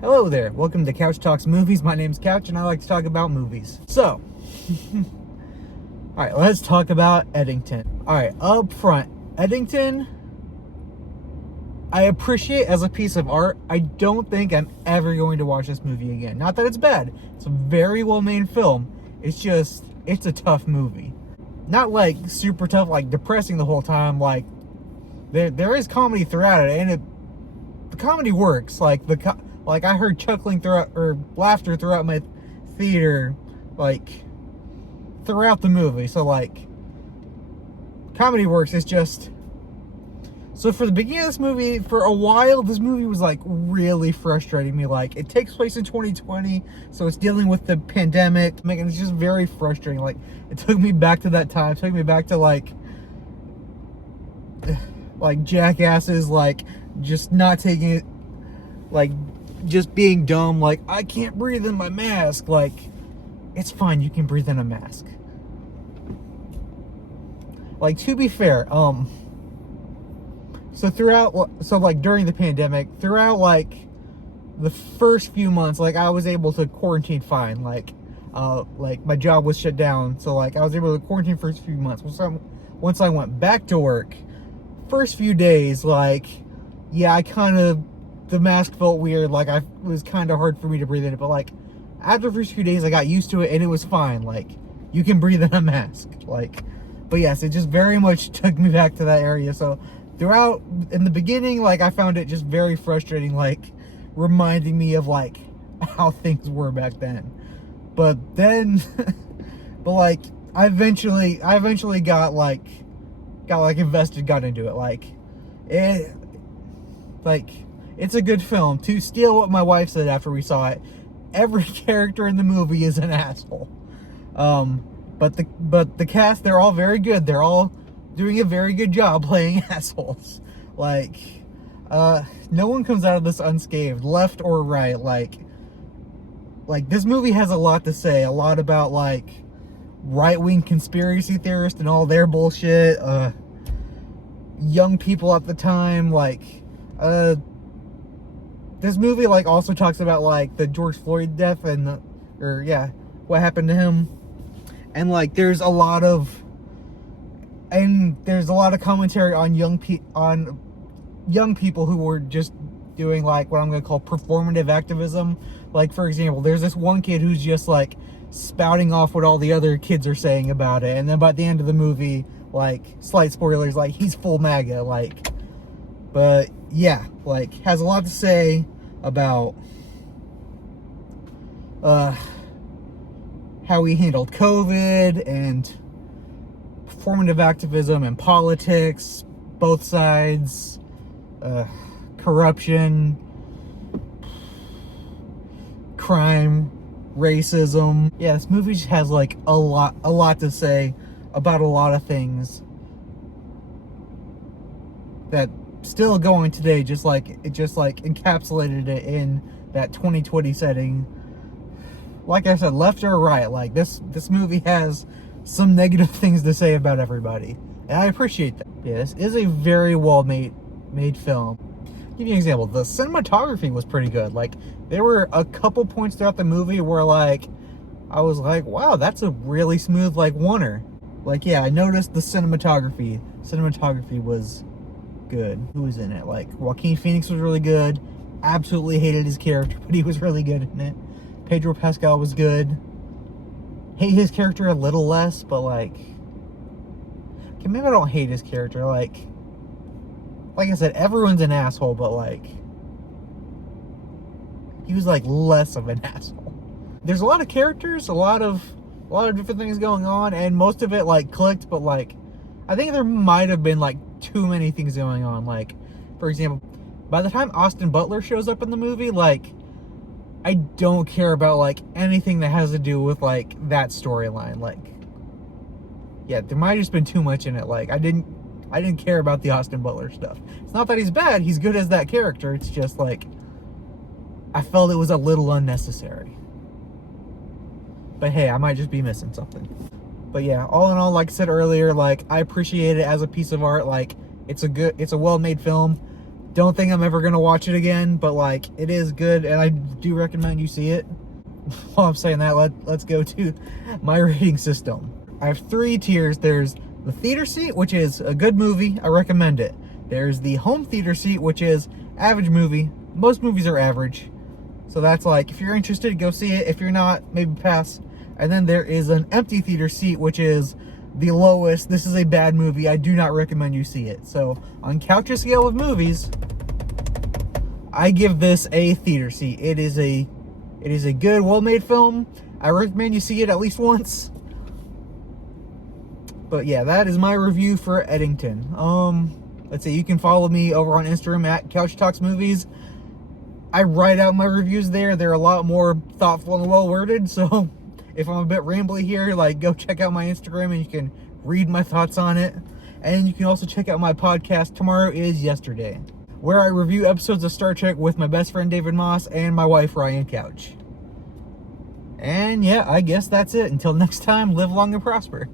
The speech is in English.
Hello there, welcome to Couch Talks Movies. My name's Couch and I like to talk about movies. So, alright, let's talk about Eddington. Alright, up front, Eddington, I appreciate as a piece of art. I don't think I'm ever going to watch this movie again. Not that it's bad, it's a very well made film. It's just, it's a tough movie. Not like super tough, like depressing the whole time. Like, there is comedy throughout it, and the comedy works. Like, I heard chuckling throughout, or laughter throughout my theater, like, throughout the movie. So, like, comedy works. It's just, so for the beginning of this movie, for a while, this movie was, like, really frustrating me. Like, it takes place in 2020, so it's dealing with the pandemic, and it's just very frustrating. Like, it took me back to that time. It took me back to, like jackasses, like, just not taking it, like, just being dumb, like, I can't breathe in my mask. Like, it's fine, you can breathe in a mask. Like, to be fair, so like, during the pandemic, throughout, like, the first few months, like, I was able to quarantine fine. Like, my job was shut down, so, like, I was able to quarantine for a few months. Once I went back to work, first few days, like, yeah, the mask felt weird. Like, it was kind of hard for me to breathe in it. But, like, after the first few days, I got used to it, and it was fine. Like, you can breathe in a mask. Like, but yes, it just very much took me back to that area. So, throughout, in the beginning, like, I found it just very frustrating, like, reminding me of, like, how things were back then. But then, but, like, I eventually got invested, got into it. It's a good film. To steal what my wife said after we saw it, every character in the movie is an asshole. But the cast, they're all very good. They're all doing a very good job playing assholes. Like, no one comes out of this unscathed, left or right. Like this movie has a lot to say, a lot about, like, right-wing conspiracy theorists and all their bullshit. Young people at the time, like, this movie, like, also talks about, like, the George Floyd death and what happened to him. And, like, there's a lot of commentary on young people who were just doing, like, what I'm going to call performative activism. Like, for example, there's this one kid who's just, like, spouting off what all the other kids are saying about it. And then by the end of the movie, like, slight spoilers, like, he's full MAGA, like. But, yeah, like, has a lot to say about how he handled COVID and performative activism and politics, both sides, corruption, crime, racism. Yeah, this movie just has, like, a lot to say about a lot of things that still going today, just like it encapsulated it in that 2020 setting. Like I said, left or right, like, this movie has some negative things to say about everybody, and I appreciate that. Yeah, this is a very well made film. Give you an example. The cinematography was pretty good. Like, there were a couple points throughout the movie where, like, I was like, wow, that's a really smooth, like, oneer. Like, yeah, I noticed the cinematography. Cinematography was good. Who was in it? Like, Joaquin Phoenix was really good. Absolutely hated his character, but he was really good in it. Pedro Pascal was good. Hate his character a little less, but, like, okay, maybe I don't hate his character. Like I said, everyone's an asshole, but, like, he was, like, less of an asshole. There's a lot of characters, a lot of different things going on, and most of it, like, clicked, but, like, I think there might have been, like, too many things going on. Like, for example, by the time Austin Butler shows up in the movie, like, I don't care about, like, anything that has to do with, like, that storyline. Like, yeah, there might have just been too much in it. Like, I didn't care about the Austin Butler stuff. It's not that he's bad, he's good as that character. It's just, like, I felt it was a little unnecessary. But hey, I might just be missing something. But yeah, all in all, like I said earlier, like, I appreciate it as a piece of art. Like, it's a well-made film. Don't think I'm ever gonna watch it again, but like it is good, and I do recommend you see it. While I'm saying that, let's go to my rating system. I have 3 tiers. There's the theater seat, which is a good movie. I recommend it. There's the home theater seat, which is average movie. Most movies are average. So that's like, if you're interested, go see it. If you're not, maybe pass. And then there is an empty theater seat, which is the lowest. This is a bad movie. I do not recommend you see it. So on Couch's scale of movies, I give this a theater seat. It is a good, well-made film. I recommend you see it at least once. But yeah, that is my review for Eddington. Let's see, you can follow me over on Instagram at Couch Talks Movies. I write out my reviews there. They're a lot more thoughtful and well-worded, so if I'm a bit rambly here, like, go check out my Instagram and you can read my thoughts on it. And you can also check out my podcast, Tomorrow is Yesterday, where I review episodes of Star Trek with my best friend David Moss and my wife Ryan Couch. And yeah, I guess that's it. Until next time, live long and prosper.